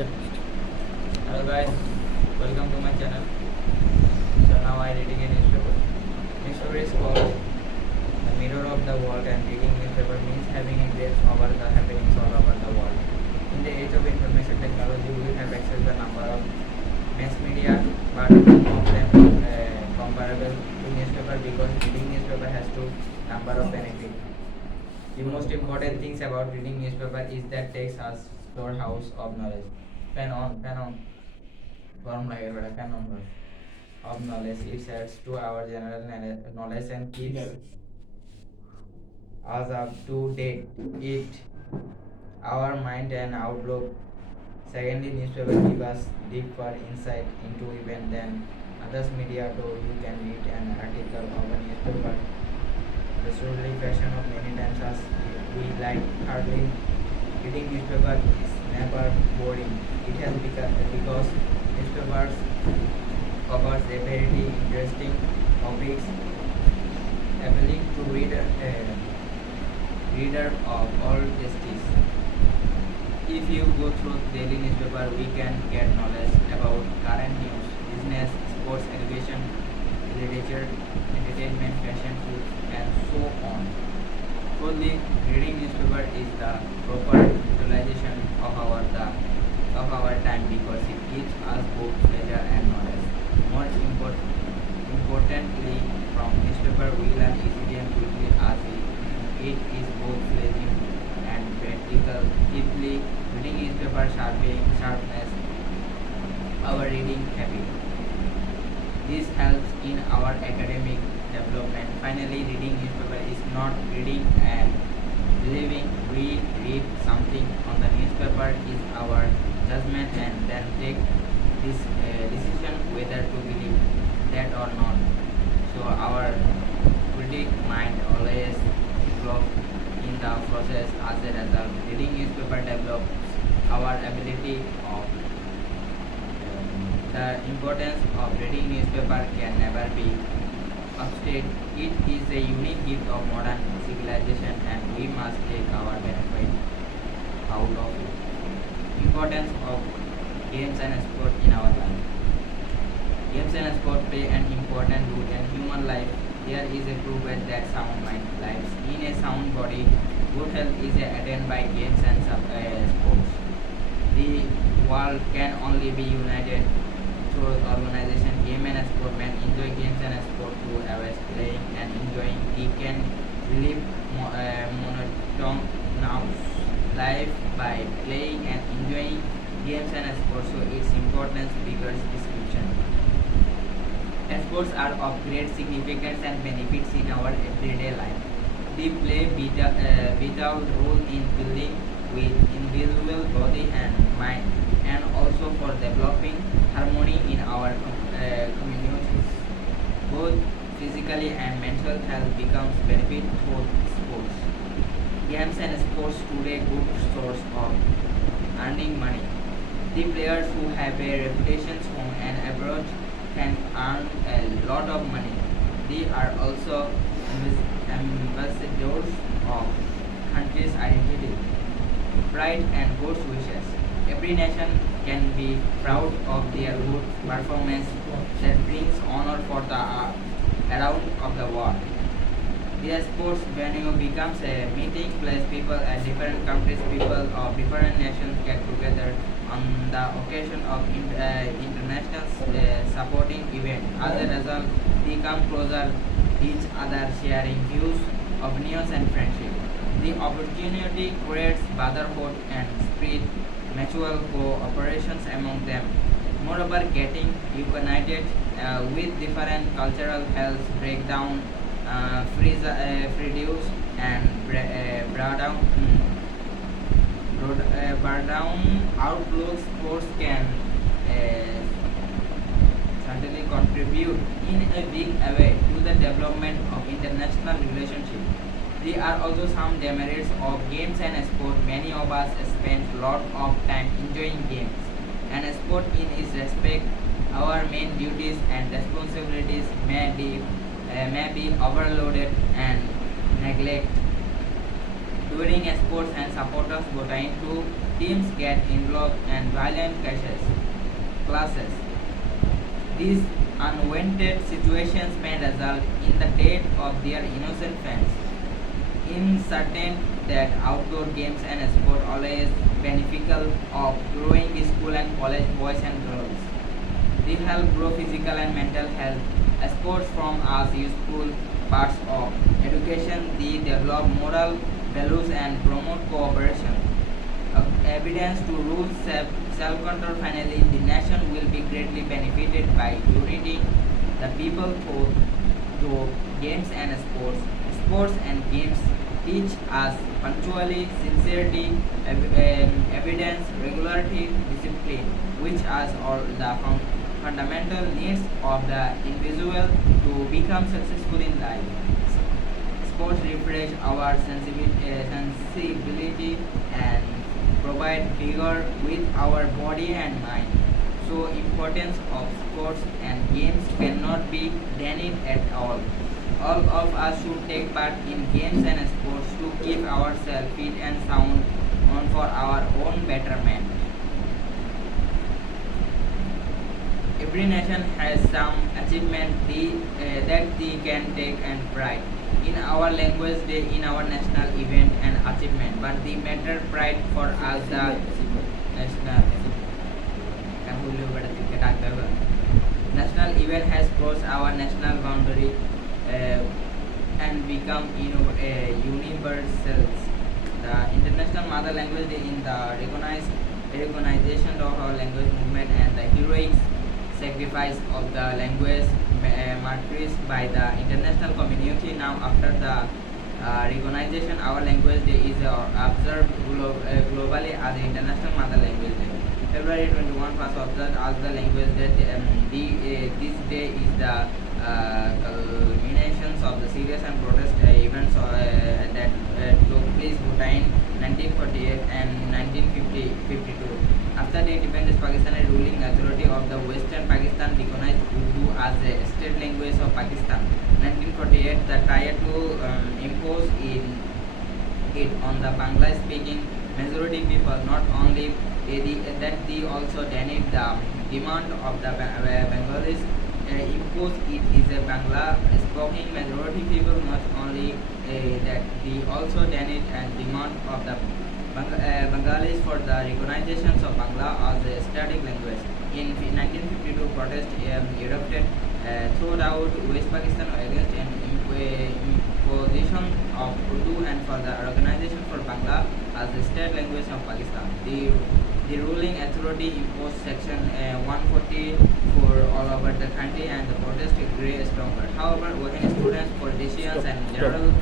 Hello guys, welcome to my channel. So now I reading a newspaper. Newspaper is called the mirror of the world, and reading newspaper means having a glimpse over the happenings all over the world. In the age of information technology, we have access the number of mass media, but none of them comparable to newspaper because reading newspaper has two number of benefits. The most important things about reading newspaper is that takes us storehouse of knowledge. Fan on. Warm like fan on of knowledge. It adds to our general knowledge and keeps us up to date. It our mind and outlook. Secondly, newspaper give us deeper insight into event than others media do. You can read an article of a newspaper. The surely fashion of many times as we like hardly reading newspaper is never boring. It has become because newspapers covers a very interesting topics appealing to reader of all tastes. If you go through daily newspaper, we can get knowledge about current news, business, sports, education, literature, entertainment, fashion, food, and so on. Fourthly, reading newspaper is the proper utilization of our time because it gives us both pleasure and knowledge. Importantly, from newspaper we learn easily and quickly as it is both pleasing and practical. Deeply, reading newspaper sharpness our reading habit. This helps in our academic development. Finally, reading newspaper is not reading and believing. We read something on the newspaper is our judgment and then take this decision whether to believe that or not. So our critic mind always develop in the process. As a result, reading newspaper develops our ability of the importance of reading newspaper can never be upstate. It is a unique gift of modern civilization and we must take our benefit out of it. Importance of games and sport in our life. Games and sport play an important role in human life. There is a proof that sound mind lives in a sound body. Good health is attained by games and sports. The world can only be united through organization. Game and sportmen enjoy games and sport through hours playing and enjoying. He can relieve monotonous life by playing and enjoying games and sports. So its importance beggars description. Sports are of great significance and benefits in our everyday life. They play vital role in building with individual body and mind, and also for developing harmony in our communities. Both physically and mental health becomes benefit through sports. Games and sports today good source of earning money. The players who have a reputation home and abroad can earn a lot of money. They are also ambassadors of country's identity, pride and good wishes. Every nation can be proud of their good performance that brings honor for the around of the world. The sports venue becomes a meeting place. People at different countries, people of different nations get together on the occasion of international supporting event. As a result, they come closer each other, sharing views, opinions, and friendship. The opportunity creates brotherhood and spread mutual cooperations among them. Moreover, getting united with different cultural helps break down reduce and broad down outlooks. Sports can certainly contribute in a big way to the development of international relationships. There are also some demerits of games and sport. Many of us spend a lot of time enjoying games and sport in its respect. Our main duties and responsibilities may be overloaded and neglected during sports, and supporters go trying to teams get involved and violent clashes. These unwanted situations may result in the death of their innocent fans. In certain that outdoor games and sport always beneficial of growing school and college boys and girls. They help grow physical and mental health. Sports form as useful parts of education. They develop moral values and promote cooperation. Evidence to rule self-control. Finally, the nation will be greatly benefited by uniting the people through games and sports. Sports and games teach us punctuality, sincerity, evidence, regularity, discipline, which are all the fundamental needs of the individual to become successful in life. Sports refresh our sensibility and provide vigor with our body and mind. So importance of sports and games cannot be denied at all. All of us should take part in games and sports to keep ourselves fit and sound on for our own betterment. Every nation has some achievement that they can take and pride. In our language, in our national event and achievement, but the matter pride for us the national national event has crossed our national boundary and become universal. The international mother language in the recognition of our language movement and the heroic sacrifice of the language martyrs by the international community. Now, after the recognition, our language day is observed globally as the international mother language day. February 21 was observed as the language day. This day is the culminations of the serious and protest events that took place Bhutan 1948 and 1952. After the independence, Pakistani ruling authority of the Western Pakistan recognized Urdu as a state language of Pakistan. 1948, the title imposed it on the Bangla-speaking majority people. Not only that, they also denied the demand of the Bengalis. Imposed it is a Bangla-speaking majority people. Not only that, they also denied and demand of the Bengalis for the recognition of Bangla as a static language. In 1952, protest erupted throughout West Pakistan against an imposition of Urdu and for the organization for Bangla as the state language of Pakistan. The ruling authority imposed Section 140 for all over the country, and the protest grew stronger. However, working students, politicians, and general